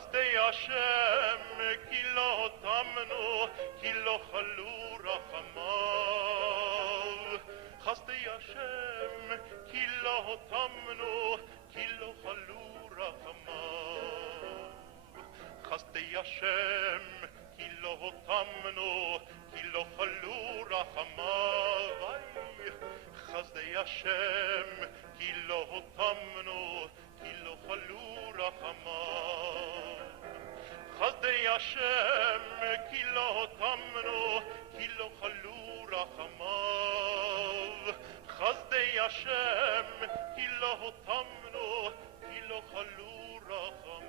חסדי השם כי לא תמנו, כי לא חלו רחמיו. חסדי השם כי לא תמנו, כי לא חלו רחמיו. חסדי השם כי לא תמנו, כי לא חלו רחמיו. חסדי השם כי לא תמנו, כי לא חלו רחמיו. חסדי השם כי לא תמנו, כי לא חלו רחמיו. חסדי השם כי לא תמנו, כי לא חלו רחמיו.